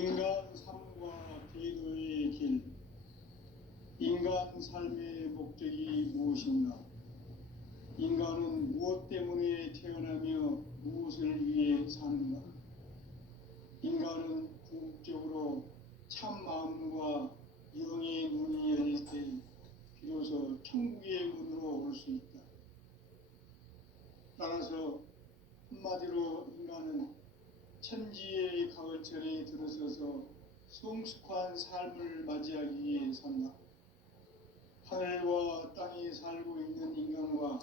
인간 삶과 대도의 길, 인간 삶의 목적이 무엇인가? 인간은 무엇 때문에 태어나며 무엇을 위해 사는가? 인간은 궁극적으로 참 마음과 영의 문이 열릴 때 비로소 천국의 문으로 올 수 있다. 따라서 한마디로 인간은 천지의 가을철에 들어서서 성숙한 삶을 맞이하기 위해 산다. 하늘과 땅에 살고 있는 인간과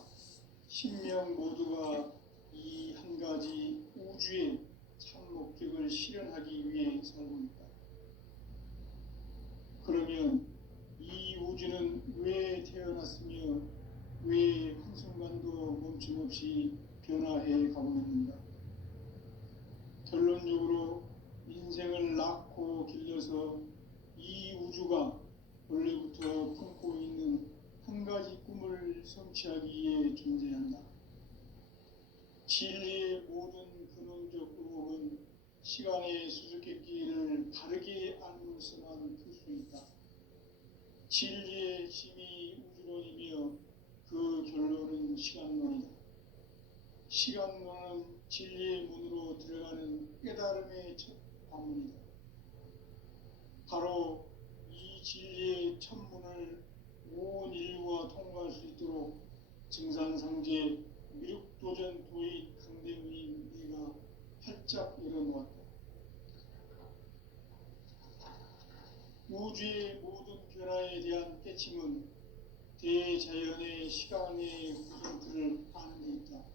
신명 모두가 이 한 가지 우주의 참 목적을 실현하기 위해 살고 있다. 그러면 이 우주는 왜 태어났으며 왜 한순간도 멈춤없이 변화해 가고 있는가? 결론적으로 인생을 낳고 길러서 이 우주가 원래부터 품고 있는 한 가지 꿈을 성취하기 위해 존재한다. 진리의 모든 근원적 의혹은 시간의 수수께끼를 바르게 알면서만 풀 수 있다. 진리의 힘이 우주론이며 그 결론은 시간론이다. 시간론은 진리의 문으로 들어가는 깨달음의 첫 관문이다. 바로 이 진리의 첫 문을 온 인류가 통과할 수 있도록 증산상제 미륵도전 도의 강대문인 네가 활짝 열어놓았다. 우주의 모든 변화에 대한 깨침은 대자연의 시간의 구조틀을 아는 데 있다.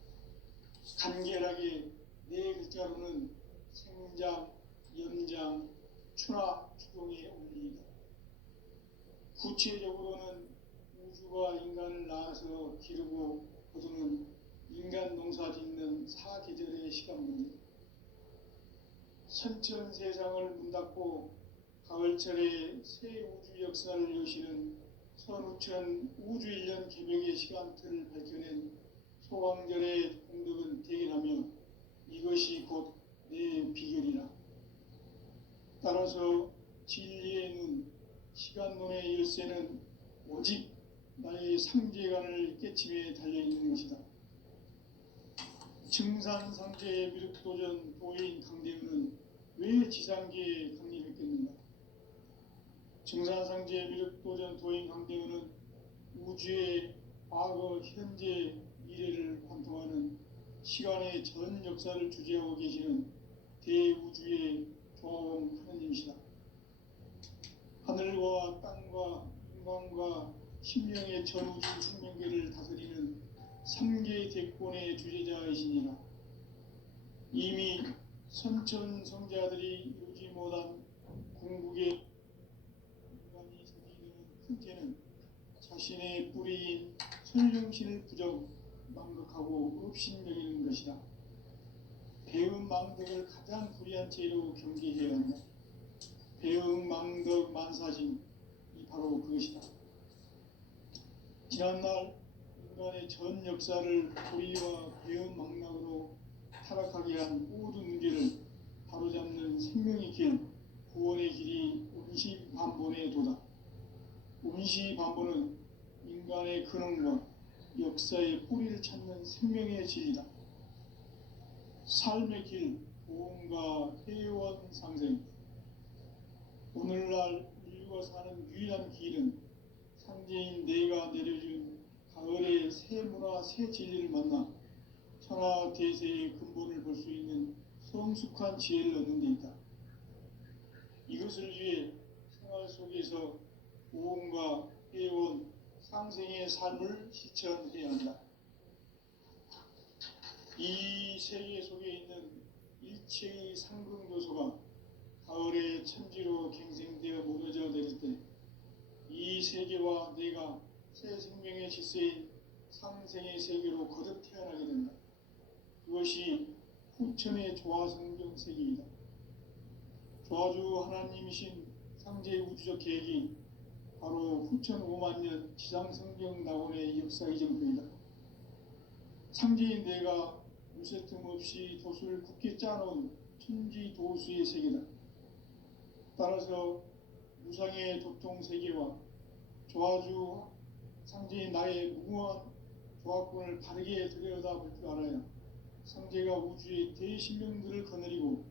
간결하게 네 글자로는 생장, 연장, 추나 추동의 원리이다. 구체적으로는 우주가 인간을 낳아서 기르고 거두는 인간 농사 짓는 사계절의 시간 문제. 선천세상을 문닫고 가을철에 새 우주 역사를 여시는 선우천 우주일년 개벽의 시간틀을 밝혀낸 소왕절의 공덕은 대견하며 이것이 곧 내 비결이라. 따라서 진리의 눈, 시간론의 열쇠는 오직 나의 상제관을 깨침에 달려있는 것이다. 증산상제의 미륵도전 도인 강대은은 왜 지상계에 강림했겠는가? 증산상제의 미륵도전 도인 강대은은 우주의 과거, 현재, 미래를 관통하는 시간의 전 역사를 주재하고 계시는 대우주의 조화원 하느님이시다. 하늘과 땅과 인간과 심령의 전우주 생명계를 다스리는 3개 대권의 주제자이시니라. 이미 선천성자들이 이루지 못한 궁극의 인간이 저지르는 큰 죄는 자신의 뿌리인 설령신을 망각하고 업신여기는 것이다. 배은망덕을 가장 불의한 죄로 경계해야 한다. 배은망덕 만사징이 바로 그것이다. 지난날 인간의 전 역사를 불의와 배은망락으로 타락하게 한 모든 문제를 바로잡는 생명의 길, 구원의 길이 운시반본에 도다. 운시반본은 인간의 근원과 역사의 뿌리를 찾는 생명의 진리다. 삶의 길, 보험과 회원 상생. 오늘날 인류가 사는 유일한 길은 상제인 내가 내려준 가을의 새 문화, 새 진리를 만나 천하 대세의 근본을 볼 수 있는 성숙한 지혜를 얻는 데 있다. 이것을 위해 생활 속에서 보험과 회원, 상생의 삶을 실천해야 한다. 이 세계 속에 있는 일체의 상극 요소가 가을의 천지로 갱생되어 무너져 내릴 때 이 세계와 내가 새 생명의 질서인 상생의 세계로 거듭 태어나게 된다. 그것이 후천의 조화성경 세계이다. 조화주 하나님이신 상제 우주적 계획이 바로 후천 5만 년 지상성경 낙원의 역사 이전부이다. 상제인 내가 무쇠 틈 없이 돛을 굳게 짜놓은 천지 도수의 세계다. 따라서 무상의 도통 세계와 조화주 상제인 나의 무궁한 조합권을 바르게 들여다볼 줄 알아야 상제가 우주의 대신령들을 거느리고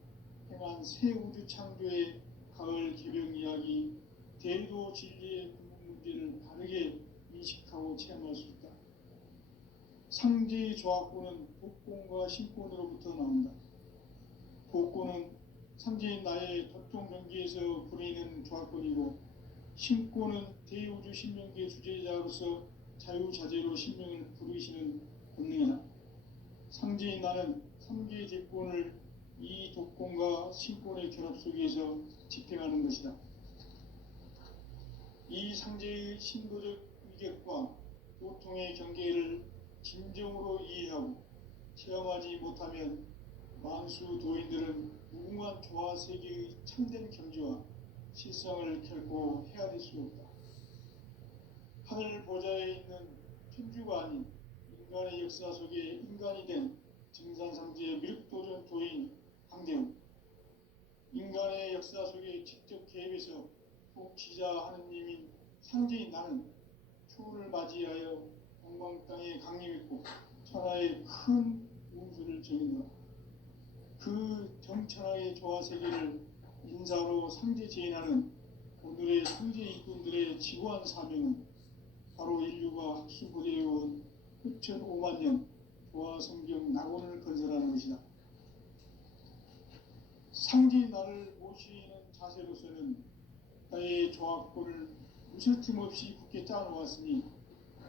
행한 새 우주 창조의 가을 개병 이야기, 대도 진리의 근본 문제를 바르게 인식하고 체험할 수 있다. 상제의 조합권은 복권과 신권으로부터 나온다. 복권은 상제인 나의 도통 경계에서 부리는 조합권이고, 신권은 대우주 신명기의 주제자로서 자유자재로 신명을 부르시는 본능이다. 상제인 나는 3개의 대권을 이 독권과 신권의 결합 속에서 집행하는 것이다. 이 상제의 신도적 위격과 도통의 경계를 진정으로 이해하고 체험하지 못하면 만수 도인들은 무궁한 조화 세계의 참된 경지와 실상을 결코 헤아릴 수 없다. 하늘 보좌에 있는 천주가 아닌 인간의 역사 속에 인간이 된 증산상제의 미륵도전 도인 강대웅, 인간의 역사 속에 직접 개입해서 복지자 하느님인 상제인 나는 초를 맞이하여 동방 땅에 강림했고 천하의 큰 운수를 정했노라. 그 정천하의 조화 세계를 인사로 상제 제인하는 오늘의 상제 일꾼들의 지구한 사명은 바로 인류가 학수부대해온 흡천 5만 년 조화 성경 낙원을 건설하는 것이다. 상제인 나를 모시는 자세로서는 나의 조합권을 무설틈 없이 굳게 짜놓았으니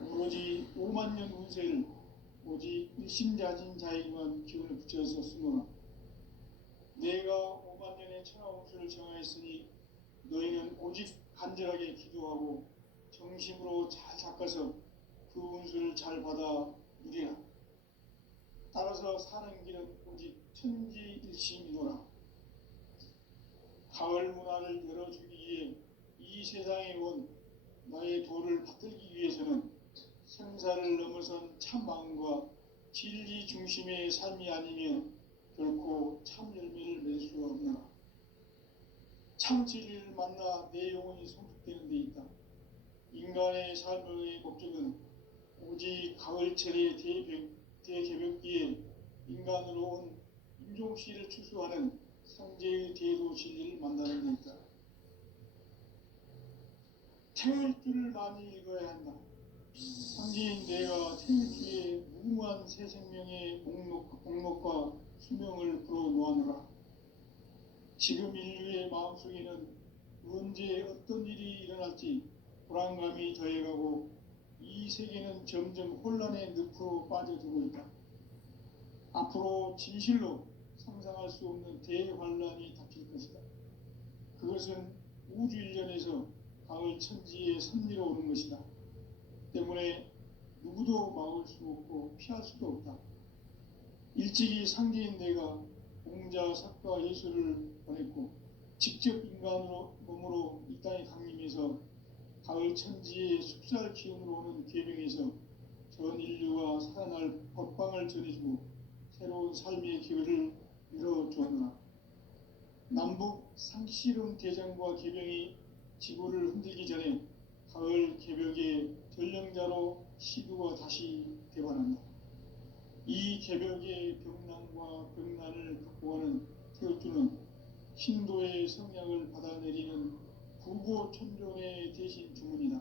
오로지 5만 년 운세를 오직 일심자진 자에게만 기운을 붙여서 쓰노라. 내가 5만 년의 천하 운수를 정하였으니 너희는 오직 간절하게 기도하고 정심으로 잘 닦아서 그 운수를 잘 받아 누리라. 따라서 사는 길은 오직 천지일심이노라. 가을 문화를 열어주기 위해 이 세상에 온 나의 도를 받들기 위해서는 생사를 넘어선 참 마음과 진리 중심의 삶이 아니면 결코 참 열매를 맺을 수가 없노라. 참 진리를 만나 내 영혼이 성숙되는 데 있다. 인간의 삶의 목적은 오직 가을철의 대개벽기에 인간으로 온 인종씨를 추수하는 상제의 대도 진리를 만나는 데 있다. 태일주를 많이 읽어야 한다. 상제인 내가 태일주의 무궁한 새 생명의 목록과 수명을 불어놓아노라. 지금 인류의 마음속에는 언제 어떤 일이 일어날지 불안감이 더해가고 이 세계는 점점 혼란의 늪으로 빠져들고 있다. 앞으로 진실로 상상할 수 없는 대환란이 닥칠 것이다. 그것은 우주 일련에서 가을 천지에 선미로 오는 것이다. 때문에 누구도 막을 수 없고 피할 수도 없다. 일찍이 상제인 내가 공자, 석가, 예수를 보냈고 직접 인간으로 몸으로 이 땅에 강림해서 가을 천지의 숲살 기운으로 오는 계명에서 전 인류가 살아날 법방을 전해주고 새로운 삶의 기회를 열어주었노라. 남북 상씨름 대장과 계병이 지구를 흔들기 전에 가을 개벽의 전령자로 시두가 다시 되관한다. 이 개벽의 병난과 병난을 극복하는 태극주는 신도의 성량을 받아내리는 구고천종의 대신 주문이다.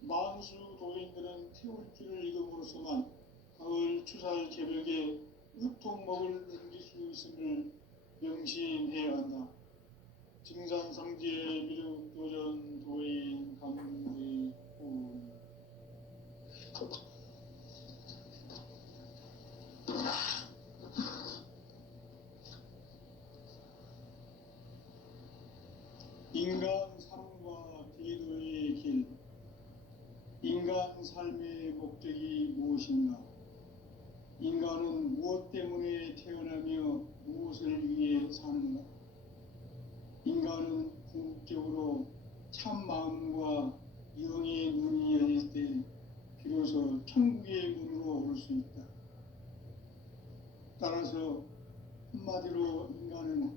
만수 도인들은 태울주를 읽음으로써만 가을 추살 개벽에 의통목을 넘길 수 있음을 명심해야 한다. 증산상제 미륵도전 도인 강대훈. 인간 삶과 대도의 길. 인간 삶의 목적이 무엇인가? 인간은 무엇 때문에 태어나며 무엇을 위해 사는가? 인간은 궁극적으로 참 마음과 영의 눈이 열릴 때 비로소 천국의 문으로 올 수 있다. 따라서 한마디로 인간은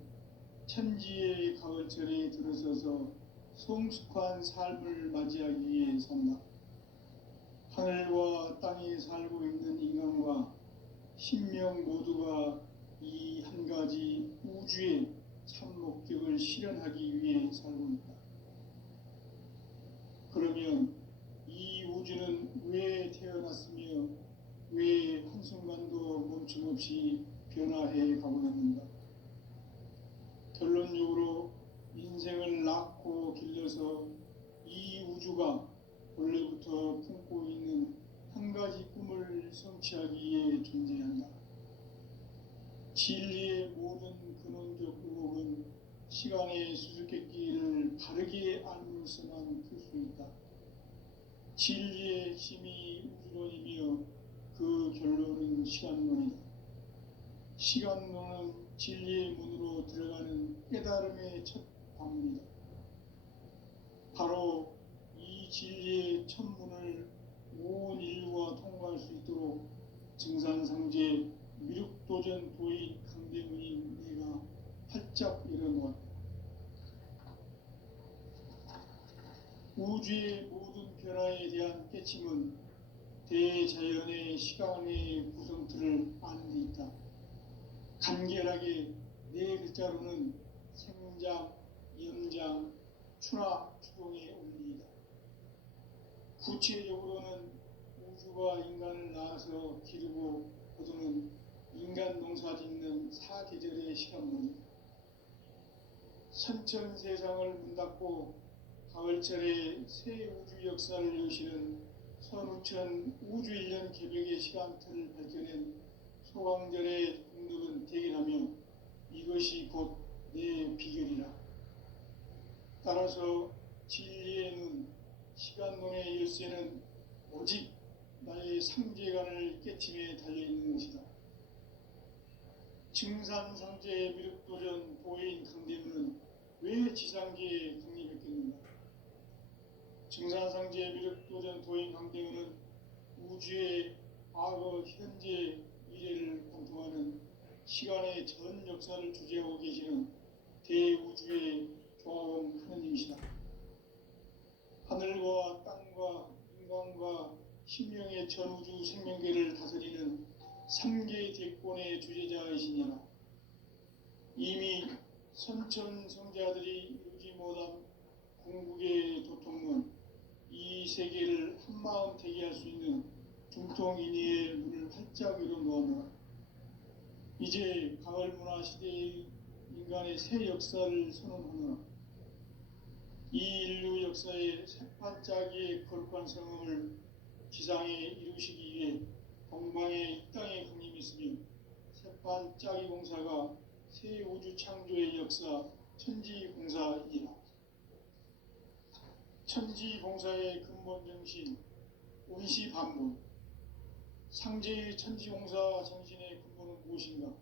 천지의 가을철에 들어서서 성숙한 삶을 맞이하기 위해 산다. 하늘과 땅에 살고 있는 인간과 신명 모두가 이 한 가지 우주의 참 목적을 실현하기 위해 살고 있다. 그러면 이 우주는 왜 태어났으며 왜 한순간도 멈춤없이 변화해 가고 있는가? 결론적으로 인생을 낳고 길러서 이 우주가 원래부터 품고 있는 한 가지 꿈을 성취하기 위해 존재한다. 진리의 모든 근원적 의혹은 시간의 수수께끼를 바르게 알므로서만 풀 수 있다. 진리의 핵심이 우주론이며 그 결론은 시간론이다. 시간론은 진리의 문으로 들어가는 깨달음의 첫 관문이다. 바로 이 진리의 첫 문을 온 인류가 통과할 수 있도록 증산상제 미륵도전 도인 강대문인 내가 활짝 열어놓았다. 우주의 모든 변화에 대한 깨침은 대자연의 시간의 구성틀을 아는 데 있다. 간결하게 네 글자로는 생장, 연장, 추나 추동의 원리이다. 구체적으로는 우주가 인간을 낳아서 기르고 거두는 인간 농사 짓는 사계절의 시간문이다. 선천세상을 문닫고 가을철에 새 우주 역사를 여시는 선우천 우주일년 개벽의 시간틀을 밝혀낸 소강절의 공덕은 대견하며 이것이 곧 내 비결이라. 따라서 진리의 눈, 시간론의 열쇠는 오직 나의 상제관을 깨침에 달려있는 것이다. 증산상제의 미륵도전 도인 강대문은 왜 지상계에 강림했겠는가? 증산상제의 미륵도전 도인 강대문은 우주의 과거, 현재, 미래를 관통하는 시간의 전 역사를 주재하고 계시는 대우주의 조화원 하느님이시다. 하늘과 땅과 인간과 신명의 전우주 생명계를 다스리는 3개 대권의 주재자이시니라. 이미 선천성자들이 이루지 못한 궁극의 도통문, 이 세계를 한마음 대기할 수 있는 중통인의의 문을 활짝 열어놓아라. 이제 가을 문화 시대의 인간의 새 역사를 선언하노라. 이 인류 역사의 새판짜기의 거룩한 성음을 지상에 이루시기 위해 동방의 이 땅에 강림했으며 새판짜기 공사가 새 우주 창조의 역사 천지공사이니라. 천지공사의 근본 정신 운시반문. 상제의 천지공사 정신의 근본은 무엇인가?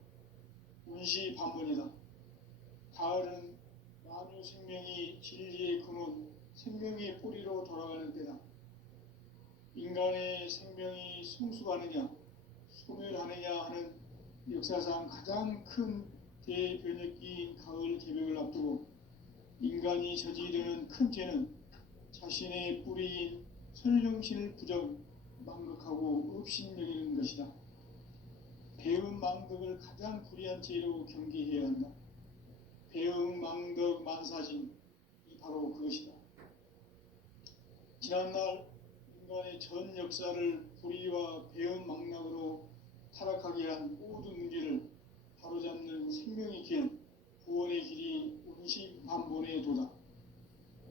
운시반문이다. 가을은 만유 생명이 진리의 근원, 생명의 뿌리로 돌아가는 때다. 인간의 생명이 성숙하느냐, 소멸하느냐 하는 역사상 가장 큰 대변혁기인 가을 개벽을 앞두고 인간이 저지르는 큰 죄는 자신의 뿌리인 설령신을 부정, 망극하고 업신여기는 것이다. 배음 망덕을 가장 불의한 죄로 경계해야 한다. 배음 망덕 만사진, 이 바로 그것이다. 지난날 인간의 전 역사를 불의와 배음 망락으로 타락하게 한 모든 문제를 바로잡는 생명의 길, 구원의 길이 운시반본의 도다.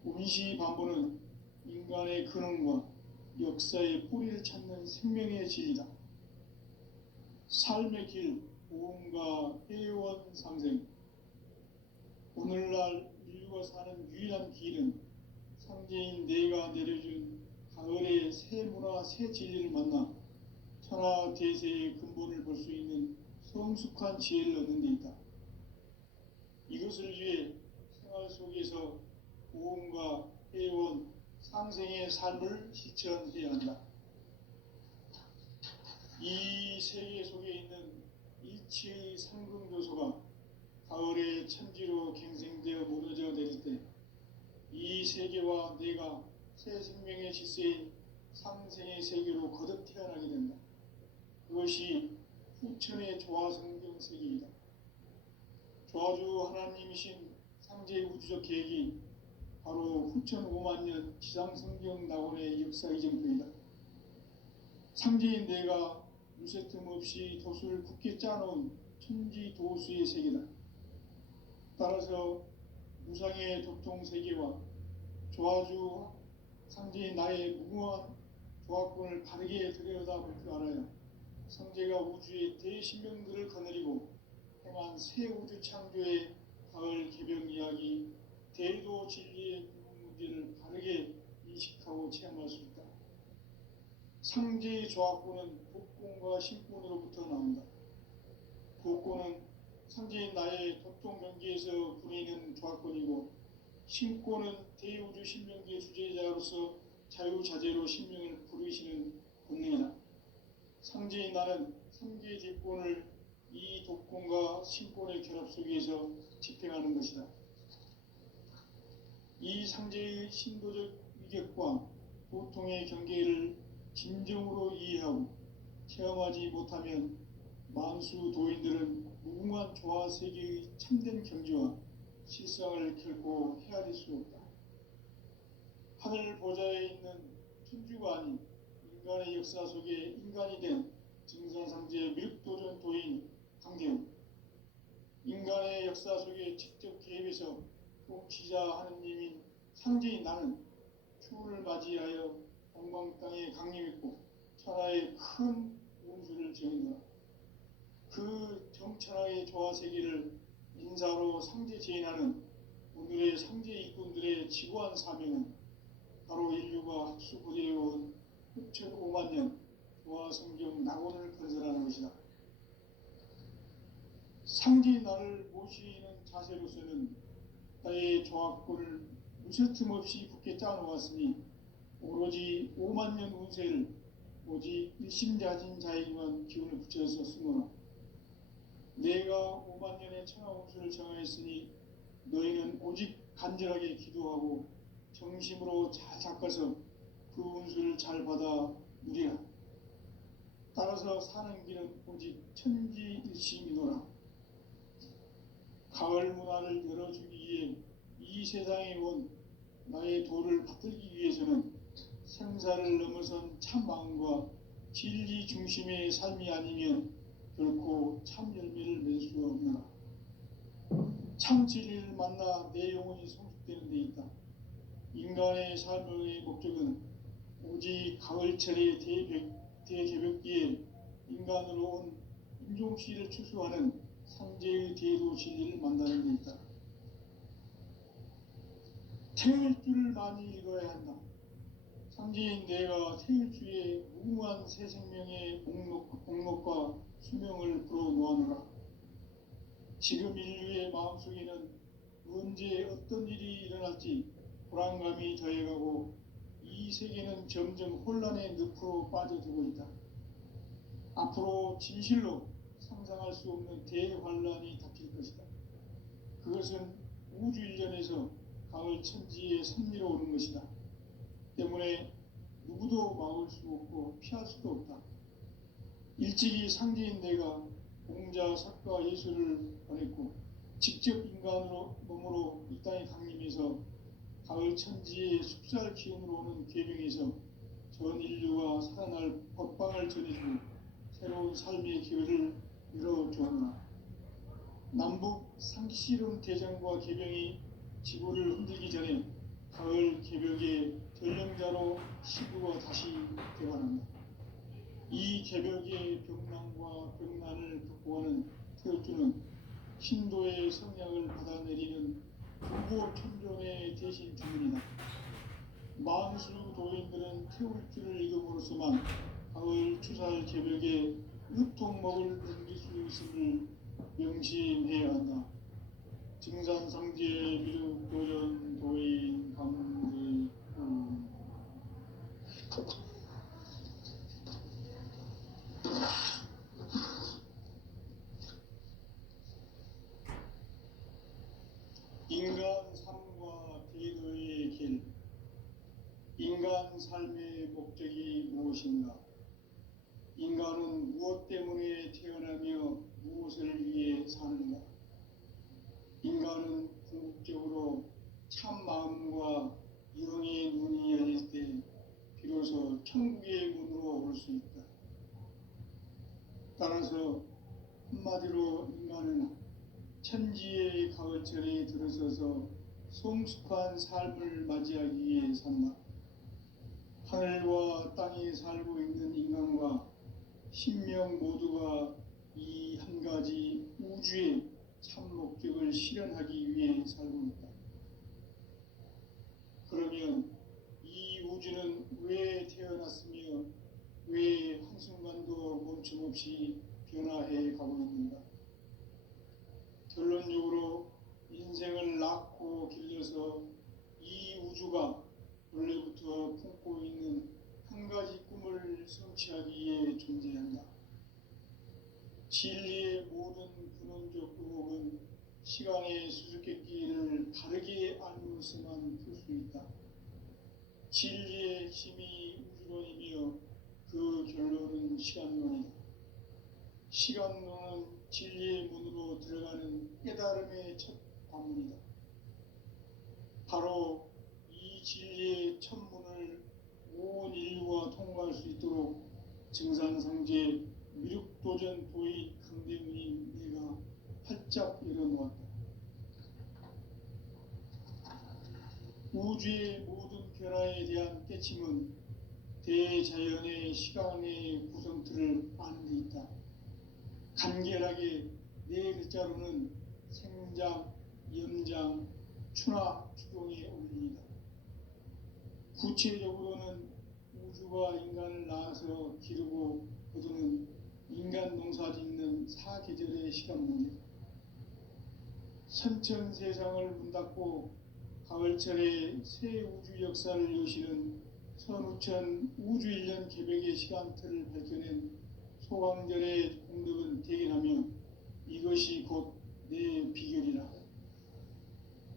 운시반본은 인간의 근원과 역사의 뿌리를 찾는 생명의 진리다. 삶의 길, 보험과 회원 상생. 오늘날 인류가 사는 유일한 길은 상제인 내가 내려준 가을의 새 문화, 새 진리를 만나 천하 대세의 근본을 볼 수 있는 성숙한 지혜를 얻는 데 있다. 이것을 위해 생활 속에서 보험과 회원, 상생의 삶을 실천해야 한다. 이 세계 속에 있는 일체의 상승교소가 가을의 천지로 갱생되어 무너져 내릴 때 이 세계와 내가 새 생명의 질서인 상생의 세계로 거듭 태어나게 된다. 그것이 후천의 조화성경 세계이다. 조화주 하나님이신 상제의 우주적 계획이 바로 후천 5만 년 지상성경 낙원의 역사 이정표이다. 상제인 내가 무쇠 틈 없이 돛을 굳게 짜놓은 천지 도수의 세계다. 따라서 무상의 도통 세계와 조화주 상제인 나의 무궁한 조화권을 바르게 들여다볼 줄 알아야 성제가 우주의 대신명들을 거느리고 행한 새 우주 창조의 가을 개벽 이야기, 대도 진리의 문제를 바르게 인식하고 체험할 수 있다. 상제의 조화권은 복권과 신권으로부터 나온다. 복권은 상제인 나의 도통 경계에서 부리는 조화권이고, 신권은 대우주 신명기의 주제자로서 자유자재로 신명을 부르시는 본능이다. 상제인 나는 상계 제권을 이 독권과 신권의 결합 속에서 집행하는 것이다. 이 상제의 신도적 위격과 보통의 경계를 진정으로 이해하고 체험하지 못하면 만수 도인들은 무궁한 조화 세계의 참된 경지와 실상을 결코 헤아릴 수 없다. 하늘 보좌에 있는 천주가 아닌 인간의 역사 속에 인간이 된 증산상제 미륵도전 도인 강대웅, 인간의 역사 속에 직접 개입해서 통치자 하느님인 상제인 나는 추운을 맞이하여 동방 땅에 강림했고 천하의 큰 운수를 정했노라. 그 정천하의 조화 세계를 인사로 상제 제인하는 오늘의 상제 일꾼들의 지구한 사명은 바로 인류가 학수 고대해온 6,5만 년 조화 성경 낙원을 건설하는 것이다. 상제인 나를 모시는 자세로서는 나의 조화권을 무쇠틈 없이 굳게 짜놓았으니 오로지 5만 년 운세를 오직 일심자진 자에게만 기운을 붙여서 쓰노라. 내가 5만 년의 천하 운수를 정하였으니 너희는 오직 간절하게 기도하고 정심으로 잘 닦아서 그 운수를 잘 받아 누리라. 따라서 사는 길은 오직 천지일심이노라. 가을 문화를 열어주기 위해 이 세상에 온 나의 도를 받들기 위해서는 생사를 넘어선 참 마음과 진리 중심의 삶이 아니면 결코 참 열매를 맺을 수 없노라. 참 진리를 만나 내 영혼이 성숙되는 데 있다. 인간의 삶의 목적은 오직 가을철의 대개벽기에 인간으로 온 인종씨를 추수하는 상제의 대도 진리를 만나는 데 있다. 태일주를 많이 읽어야 한다. 상제인 내가 태일주의 무궁한 새 생명의 목록과 수명을 불어놓아노라. 지금 인류의 마음속에는 언제 어떤 일이 일어날지 불안감이 더해가고 이 세계는 점점 혼란의 늪으로 빠져들고 있다. 앞으로 진실로 상상할 수 없는 대환란이 닥칠 것이다. 그것은 우주 일전에서 가을 천지에 선미로 오는 것이다. 때문에 누구도 막을 수 없고 피할 수도 없다. 일찍이 상제인 내가 공자, 석가, 예수를 보냈고 직접 인간으로 몸으로 이 땅에 강림해서 가을 천지의 숲살 기운으로 오는 계명에서 전 인류가 살아날 법방을 전해주고 새로운 삶의 기회를 열어주었노라. 남북 상시론 대전과 개병이 지구를 흔들기 전에 가을 개벽의 전령자로 시구가 다시 되어간다. 이 개벽의 병난과 병난을 극복하는 태울주는 신도의 성량을 받아내리는 불보 천존의 대신 주문이다. 만수 도인들은 태울주를 읽음으로써만 가을 추살 개벽의 으통목을 넘길 수 있음을 명심해야 한다. 증산상제 미륵도전 도인 강제훈. 인간 삶과 대노의 길, 인간 삶의 목적이 무엇인가? 인간은 무엇 때문에 태어나며 무엇을 위해 사는가? 인간은 궁극적으로 참 마음과 영의 눈이 열릴 때 비로소 천국의 문으로 올 수 있다. 따라서 한마디로 인간은 천지의 가을철에 들어서서 성숙한 삶을 맞이하기 위해 산다. 하늘과 땅에 살고 있는 인간과 신명 모두가 이 한 가지 우주의 참 목적을 실현하기 위해 살고 있다. 그러면 이 우주는 왜 태어났으며 왜 한순간도 멈춤없이 변화해 가고 있는가? 결론적으로 인생을 낳고 길러서 이 우주가 원래부터 품고 있는 한 가지 꿈을 성취하기 위해 존재한다. 진리의 모든 근원적 의혹은 시간의 수수께끼를 바르게 알므로서만 풀 수 있다. 진리의 힘이 우주론이며 그 결론은 시간론이다. 시간론은 진리의 문으로 들어가는 깨달음의 첫 관문이다. 바로 이 진리의 첫 문을 온 인류가 통과할 수 있도록 증산상제 미륵도전 도인 강대문인 내가 활짝 열어놓았다. 우주의 모든 변화에 대한 깨침은 대자연의 시간의 구성틀을 아는 데 있다. 간결하게 네 글자로는 생장, 염장, 추나 추동에 올립니다. 구체적으로는 우주가 인간을 낳아서 기르고 거두는 인간 농사 짓는 사계절의 시간 문제, 선천 세상을 문 닫고 가을철에 새 우주 역사를 여시는 선우천 우주 1년 개백의 시간틀을 밝혀낸 소강절의 공덕은 대견하며 이것이 곧 내 비결이라.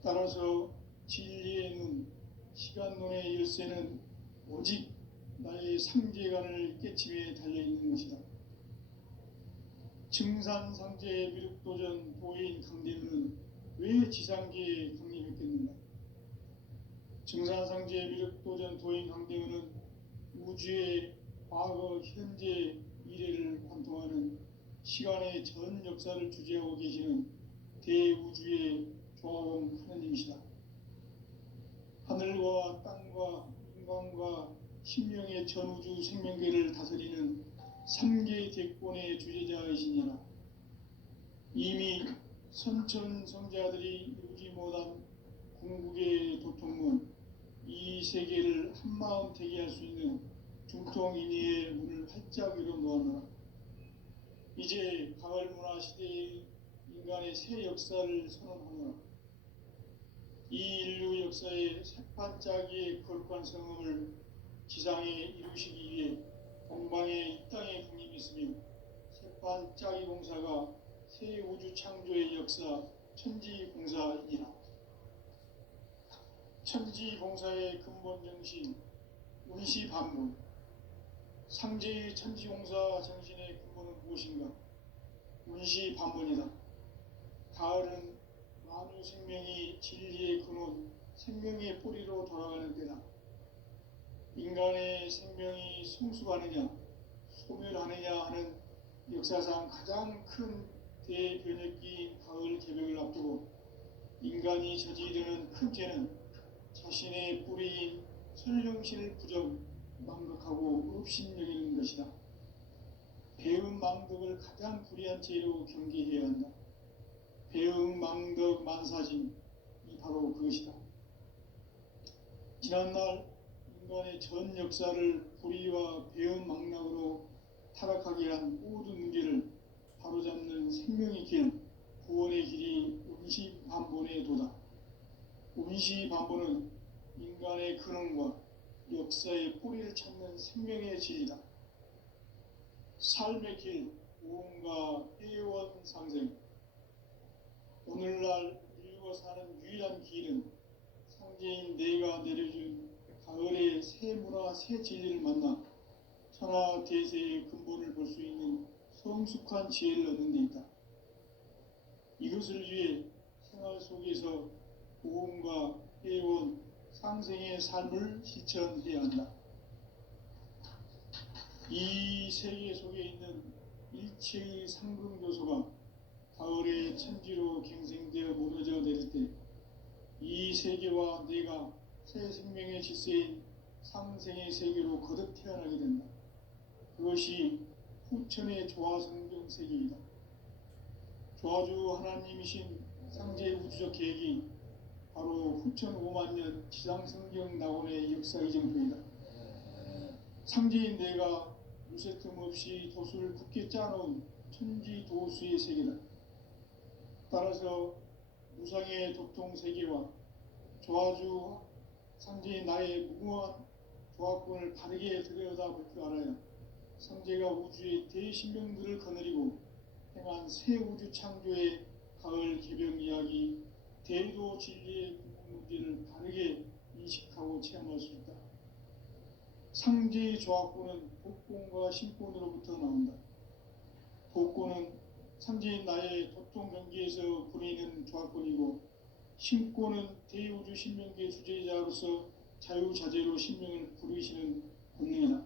따라서 진리의 눈, 시간론의 열쇠는 오직 나의 상제관을 깨침에 달려있는 것이다. 증산상제의 미륵도전 도인 강대문은 왜 지상계에 강림했겠는가? 증산상제의 미륵도전 도인 강대문은 우주의 과거, 현재, 미래를 관통하는 시간의 전 역사를 주재하고 계시는 대우주의 조화원 하느님이시다. 하늘과 땅과 인간과 신명의 전우주 생명계를 다스리는 3개 대권의 주제자이시니라. 이미 선천성자들이 이루지 못한 궁극의 도통문, 이 세계를 한마음 되게 할 수 있는 중통인의의 문을 활짝 열어놓았노라. 이제 가을 문화 시대의 인간의 새 역사를 선언하노라. 이 인류 역사의 새반짝이의 거룩한 성음을 지상에 이루시기 위해 동방의 이 땅에 강림했으며 새반짝이 공사가 새 우주 창조의 역사 천지공사이니라. 천지공사의 근본 정신 운시반문, 상제의 천지공사 정신의 근본은 무엇인가? 운시반문이다. 가을은 만유 생명이 진리의 근원, 생명의 뿌리로 돌아가는 때다. 인간의 생명이 성숙하느냐, 소멸하느냐 하는 역사상 가장 큰 대변혁기인 가을 개벽을 앞두고 인간이 저지르는 큰 죄는 자신의 뿌리인 설령신을 부정, 망극하고 없신여기는 것이다. 배음 망덕을 가장 불의한 죄로 경계해야 한다. 배음 망덕 만사진, 이 바로 그것이다. 지난날 인간의 전 역사를 불의와 배음 망락으로 타락하게 한 모든 문제를 바로잡는 생명의 길, 구원의 길이 운시반본의 도다. 운시반본은 인간의 근원과 역사의 뿌리를 찾는 생명의 진리다. 삶의 길, 무언가 회원 상생. 오늘날 인류가 먹고 사는 유일한 길은 상제인 내가 내려준 가을의 새 문화 새 진리를 만나 천하 대세의 근본을 볼 수 있는 성숙한 지혜를 얻는 데 있다. 이것을 위해 생활 속에서 고음과 해온 상생의 삶을 실천해야 한다. 이 세계 속에 있는 일체의 상금 요소가 가을의 천지로 갱생되어 무너져 내릴 때 이 세계와 내가 새 생명의 질서인 상생의 세계로 거듭 태어나게 된다. 그것이 후천의 조화성경 세계이다. 조화주 하나님이신 상제의 우주적 계획이 바로 후천 5만 년 지상성경 낙원의 역사 이정표이다. 상제인 내가 무쇠 틈 없이 도수를 굳게 짜놓은 천지 도수의 세계다. 따라서 무상의 도통 세계와 조화주 상제인 나의 무궁한 조화권을 바르게 들여다볼 줄 알아야 상제가 우주의 대신명들을 거느리고 행한 새 우주 창조의 가을 개병 이야기 대도 진리의 문제를 바르게 인식하고 체험할 수 있다. 상제의 조화권은 복권과 신권으로부터 나온다. 복권은 상제인 나의 도통 경계에서 부리는 조화권이고 신권은 대우주 신명계 주제자로서 자유자재로 신명을 부르시는 권능이다.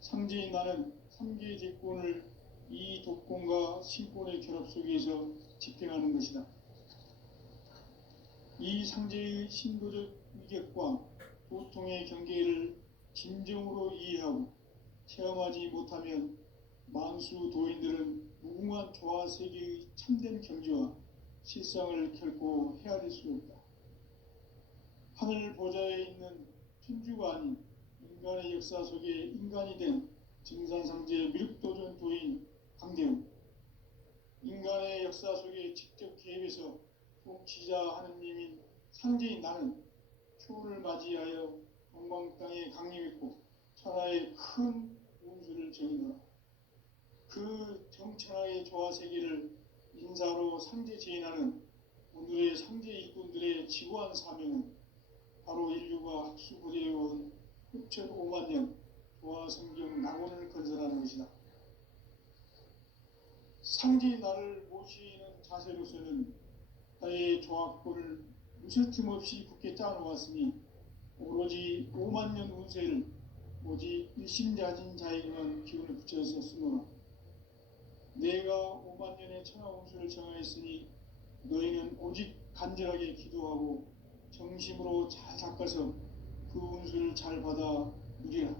상제인 나는 3개의 대권을 이 독권과 신권의 결합 속에서 집행하는 것이다. 이 상제의 신도적 위격과 도통의 경계를 진정으로 이해하고 체험하지 못하면 만수 도인들은 무궁한 조화세계의 참된 경지와 실상을 결코 헤아릴 수 없다. 하늘 보좌에 있는 천주가 아닌 인간의 역사 속에 인간이 된 증산상제 미륵도전 도인 강대우, 인간의 역사 속에 직접 개입해서 통치자 하느님인 상제인 나는 초를 맞이하여 동방 땅에 강림했고 천하의 큰 운수를 정의노라. 그 정천하의 조화세계를 인사로 상제 제인하는 오늘의 상제 일꾼들의 지구한 사명은 바로 인류가 학수부대해온 흡천 5만 년 조화성경 낙원을 건설하는 것이다. 상제의 나를 모시는 자세로서는 나의 조화권을 무쇠틈 없이 굳게 짜놓았으니 오로지 5만 년 운세를 오직 일심자진 자에게만 기운을 붙여서 쓰노라. 내가 5만 년의 천하 운수를 정하였으니 너희는 오직 간절하게 기도하고 정심으로 잘 닦아서 그 운수를 잘 받아 누리라.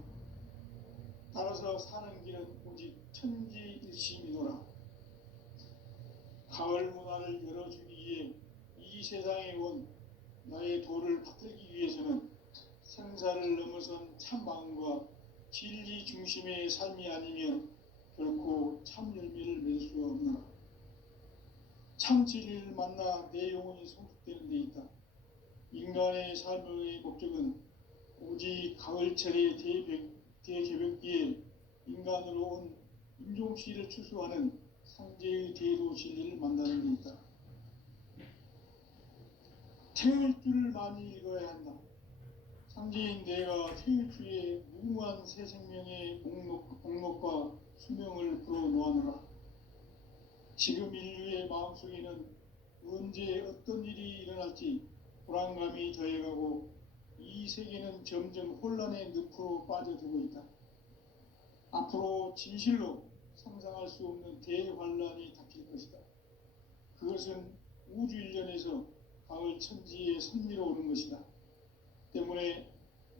따라서 사는 길은 오직 천지일심이노라. 가을 문화를 열어주기 위해 이 세상에 온 나의 도를 받들기 위해서는 생사를 넘어선 참 마음과 진리 중심의 삶이 아니면 결코 참 열매를 맺을 수 없노라. 참 진리를 만나 내 영혼이 성숙되는 데 있다. 인간의 삶의 목적은 오직 가을철의 대개벽기에 인간으로 온 인종시를 추수하는 상제의 대도 진리를 만나는 데 있다. 태을 줄을 많이 읽어야 한다. 상제인 내가 태을 주에 무궁한 새 생명의 목록과 수명을 불어놓아노라. 지금 인류의 마음속에는 언제 어떤 일이 일어날지 불안감이 더해가고 이 세계는 점점 혼란의 늪으로 빠져들고 있다. 앞으로 진실로 상상할 수 없는 대환란이 닥칠 것이다. 그것은 우주 일련에서 가을 천지의 섭리로 오는 것이다. 때문에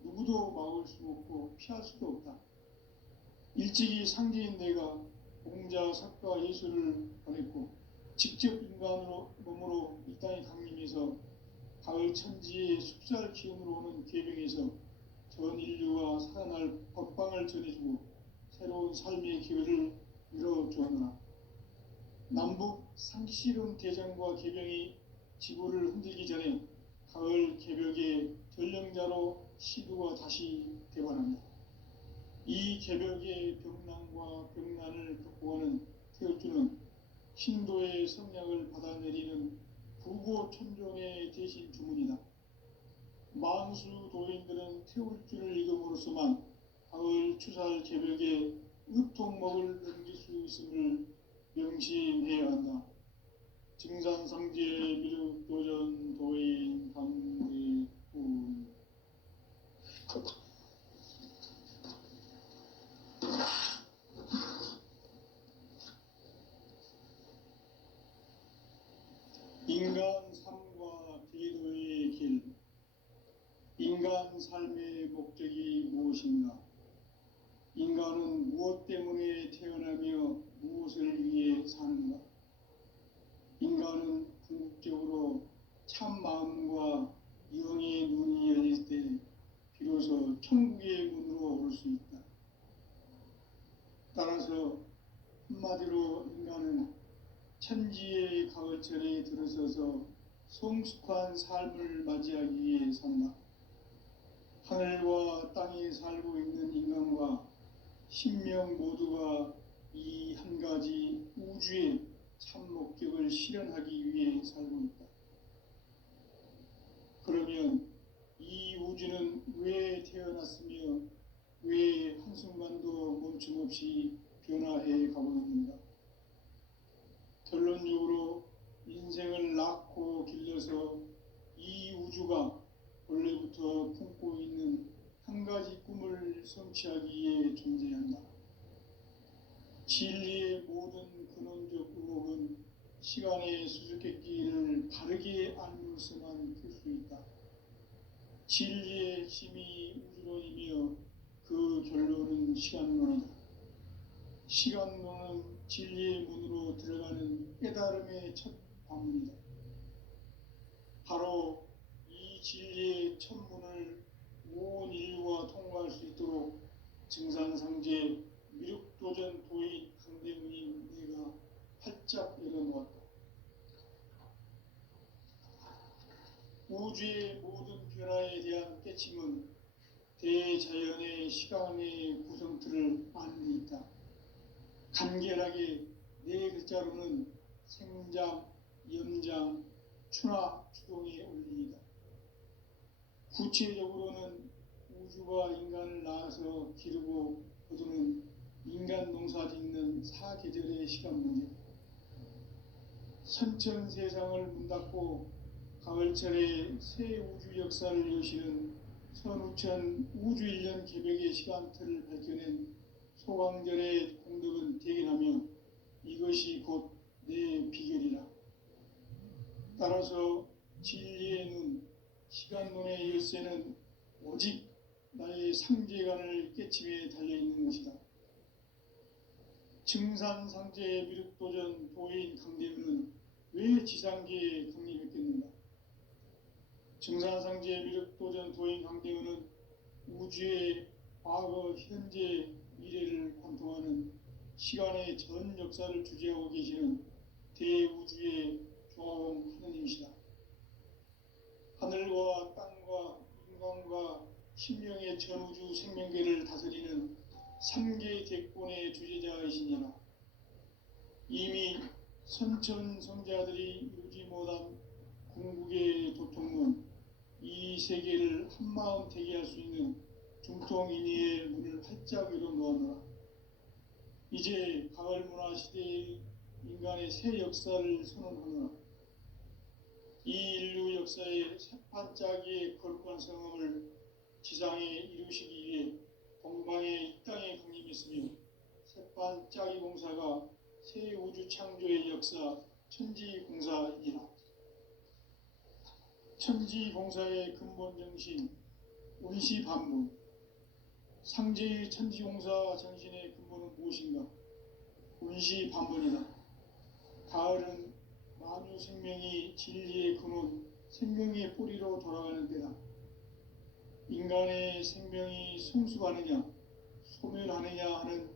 누구도 막을 수 없고 피할 수도 없다. 일찍이 상제인 내가 공자, 석가, 예수를 보냈고 직접 인간으로 몸으로 이 땅에 강림해서 가을 천지의 숲살 기운으로 오는 계명에서 전 인류가 살아날 법방을 전해주고 새로운 삶의 기회를 열어주었노라. 남북 상실은 대장과 계병이 지구를 흔들기 전에 가을 개벽의 전령자로 시두가 다시 대관합니다. 이 개벽의 병난과 병난을 극복하는 태울주는 신도의 성량을 받아내리는 부고천존의 대신 주문이다. 만수 도인들은 태울 줄을 익음으로써만 가을 추살 개벽에 으통먹을 넘길 수 있음을 명심해야 한다. 증산상제 미륵도전 도인 강대훈. 인간 삶과 기도의 길. 인간 삶의 목적이 무엇인가? 인간은 무엇 때문에 태어나며 무엇을 위해 사는가? 인간은 궁극적으로 참 마음과 영의 눈이 열릴 때 비로소 천국의 문으로 오를 수 있다. 따라서 한마디로 인간은 천지의 가을철에 들어서서 성숙한 삶을 맞이하기 위해 산다. 하늘과 땅에 살고 있는 인간과 신명 모두가 이 한 가지 우주의 참 목적을 실현하기 위해 살고 있다. 그러면 이 우주는 왜 태어났으며 왜 한순간도 멈춤없이 변화해 가고 있는가? 결론적으로 인생을 낳고 길러서 이 우주가 원래부터 품고 있는 한 가지 꿈을 성취하기 위해 존재한다. 진리의 모든 근원적 의혹은 시간의 수수께끼를 바르게 알면서만 풀 수 있다. 진리의 힘이 우주론이며 그 결론은 시간론이다. 시간론은 진리의 문으로 들어가는 깨달음의 첫 방문이다. 바로 이 진리의 첫 문을 온 인류가 통과할 수 있도록 증산상제 미륵도전 도인 강대훈인 내가 활짝 열어놓았다. 우주의 모든 변화에 대한 깨침은 대자연의 시간의 구성틀을 아는 데 있다. 간결하게 네 글자로는 생장, 염장, 추나 추동의 원리이다. 구체적으로는 우주가 인간을 낳아서 기르고 거두는 인간 농사 짓는 사계절의 시간 문제. 선천 세상을 문 닫고 가을철에 새 우주 역사를 여시는 선우천 우주 1년 개벽의 시간틀을 밝혀낸 소강절의 공덕은 대견하며 이것이 곧 내 비결이라. 따라서 진리의 눈, 시간론의 열쇠는 오직 나의 상제관을 깨침에 달려있는 것이다. 증산상제 미륵도전 도인 강대훈은 왜 지상계에 강림했겠는가? 증산상제 미륵도전 도인 강대훈은 우주의 과거, 현재, 미래를 관통하는 시간의 전 역사를 주재하고 계시는 대우주의 조화원 하느님이시다. 하늘과 땅과 인간과 신명의 전우주 생명계를 다스리는 3개 대권의 주제자이시니라. 이미 선천성자들이 이루지 못한 궁극의 도통문, 이 세계를 한마음 되게 할 수 있는 중통인의의 문을 활짝 열어놓았노라. 이제 가을 문화 시대의 인간의 새 역사를 선언하노라. 이 인류 역사의 새반짝이의 거룩한 성음을 지상에 이루시기 위해 동방의 이 땅에 강림했으며 새반짝이 공사가 새 우주 창조의 역사 천지공사이라. 천지공사의 근본 정신 운시반문. 상제의 천지공사 정신의 근본은 무엇인가? 운시반문이다. 가을은 만유 생명이 진리의 근원, 생명의 뿌리로 돌아가는 때다. 인간의 생명이 성숙하느냐, 소멸하느냐 하는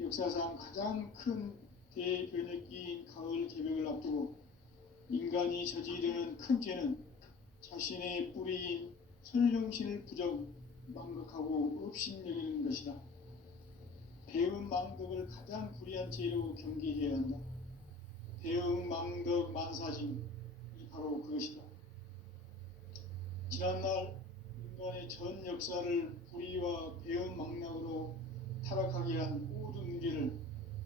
역사상 가장 큰 대변혁기인 가을 개벽을 앞두고 인간이 저지르는 큰 죄는 자신의 뿌리인 설령신을 부정, 망각하고 업신여기는 것이다. 배은 망덕을 가장 불의한 죄로 경계해야 한다. 배은 망덕 만사진, 이 바로 그것이다. 지난날 인간의 전 역사를 불의와 배은망락으로 타락하게 한 모든 문제를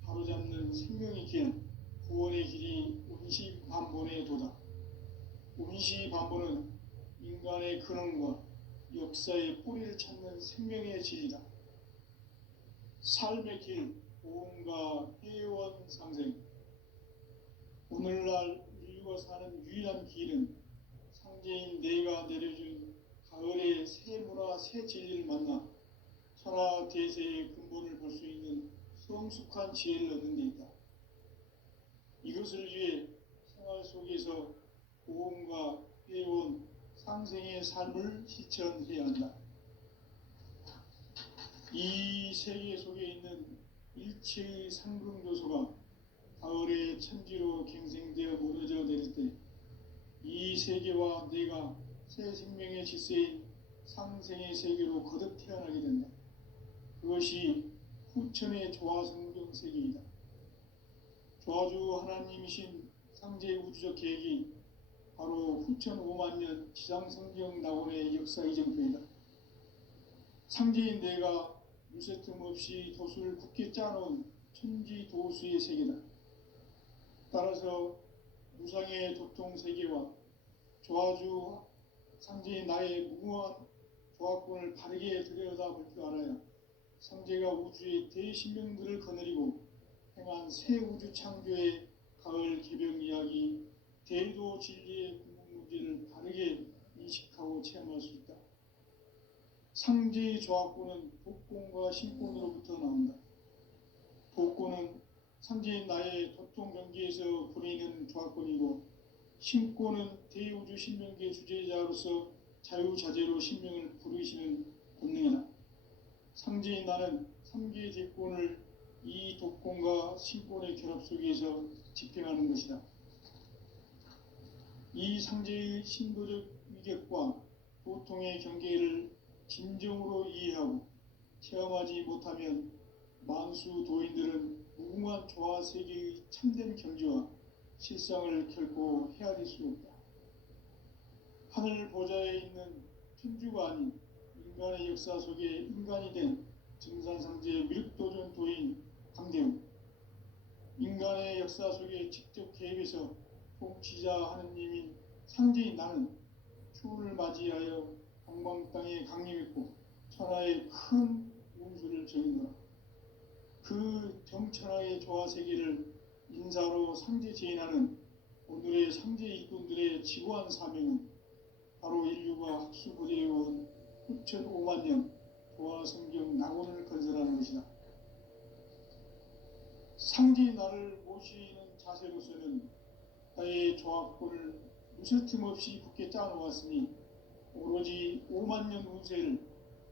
바로잡는 생명의 길, 구원의 길이 운시반본의 도다. 운시반본은 인간의 근원과 역사의 뿌리를 찾는 생명의 진리다. 삶의 길, 보험과 회원 상생. 오늘날 인류가 사는 유일한 길은 상제인 내가 내려준 가을의 새 문화 새 진리를 만나 천하 대세의 근본을 볼 수 있는 성숙한 지혜를 얻는 데 있다. 이것을 위해 생활 속에서 보험과 회원, 상생의 삶을 실천해야 한다. 이 세계 속에 있는 일체의 상승조소가 가을의 천지로 갱생되어 무너져 내릴 때 이 세계와 내가 새 생명의 질서인 상생의 세계로 거듭 태어나게 된다. 그것이 후천의 조화성경 세계이다. 조화주 하나님이신 상제 우주적 계획이 바로 후천 5만 년 지상성경 낙원의 역사 이정표이다. 상제인 내가 무쇠 틈 없이 돛을 굳게 짜놓은 천지 도수의 세계다. 따라서 무상의 도통 세계와 조화주 상제인 나의 무궁한 조화권을 바르게 들여다볼 줄 알아야 상제가 우주의 대신명들을 거느리고 행한 새 우주 창조의 가을 개벽 이야기, 대도 진리의 궁극 문제를 바르게 인식하고 체험할 수 있다. 상제의 조화권은 복권과 신권으로부터 나온다. 복권은 상제인 나의 도통 경계에서 부리는 조화권이고, 신권은 대우주 신명계 주제자로서 자유자재로 신명을 부르시는 본능이다. 상제인 나는 3개의 대권을 이 독권과 신권의 결합 속에서 집행하는 것이다. 이 상제의 신도적 위격과 도통의 경계를 진정으로 이해하고 체험하지 못하면 만수 도인들은 무궁한 조화 세계의 참된 경지와 실상을 결코 헤아릴 수 없다. 하늘 보좌에 있는 천주가 아닌 인간의 역사 속에 인간이 된 증산상제의 미륵도전 도인 강대웅, 인간의 역사 속에 직접 개입해서 통치자 하느님인 상제인 나는 추운을 맞이하여 동방 땅에 강림했고 천하의 큰 운수를 정인노라. 그 정천하의 조화 세계를 인사로 상제 제인하는 오늘의 상제 일꾼들의 지고한 사명은 바로 인류가 학수부대해온 후천 5만 년 조화 성경 낙원을 건설하는 것이다. 상제의 나를 모시는 자세로서는 나의 조화권을 무쇠틈 없이 굳게 짜놓았으니 오로지 5만 년 운세를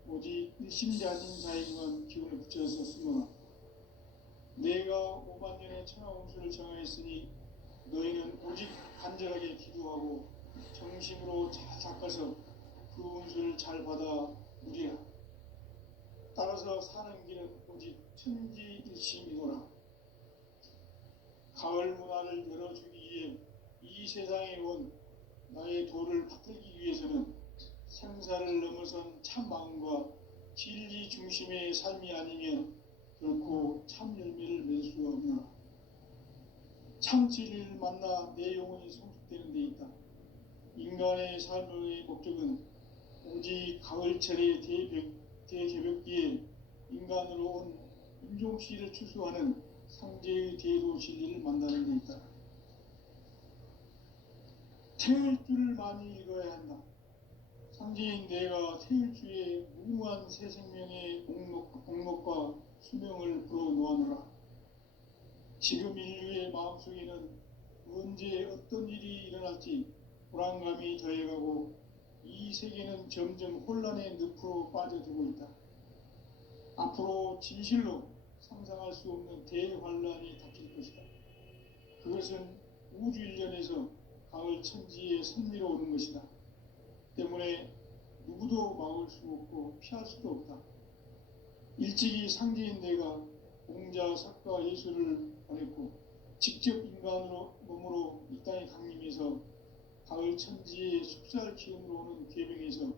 오직 일심지 아닌 자에게만 기운을 붙여서 쓰노라. 내가 5만 년의 천하 운수를 정하였으니 너희는 오직 간절하게 기도하고 정심으로 잘 닦아서 그 운수를 잘 받아 누리라. 따라서 사는 길은 오직 천지일심이노라. 가을 문화를 열어주기 위해 이 세상에 온 나의 도를 받들기 위해서는 생사를 넘어선 참 마음과 진리 중심의 삶이 아니면 결코 참 열매를 맺을 수 없노라. 참 진리를 만나 내 영혼이 성숙되는 데 있다. 인간의 삶의 목적은 오직 가을철의 대개벽기에 인간으로 온 인종씨를 추수하는 상제의 대도 진리를 만나는 데 있다. 태일주를 많이 읽어야 한다. 상제인 내가 태일주의 무궁한 새 생명의 목록과 수명을 불어놓아노라. 지금 인류의 마음속에는 언제 어떤 일이 일어날지 불안감이 더해가고 이 세계는 점점 혼란의 늪으로 빠져들고 있다. 앞으로 진실로 상상할 수 없는 대환란이 닥칠 것이다. 그것은 우주 일련에서 가을 천지에 선미로 오는 것이다. 때문에 누구도 막을 수 없고 피할 수도 없다. 일찍이 상제인 내가 공자, 사과, 예수를 보냈고 직접 인간으로 몸으로 이 땅에 강림해서 가을 천지의 숲살 기운으로 오는 괴명에서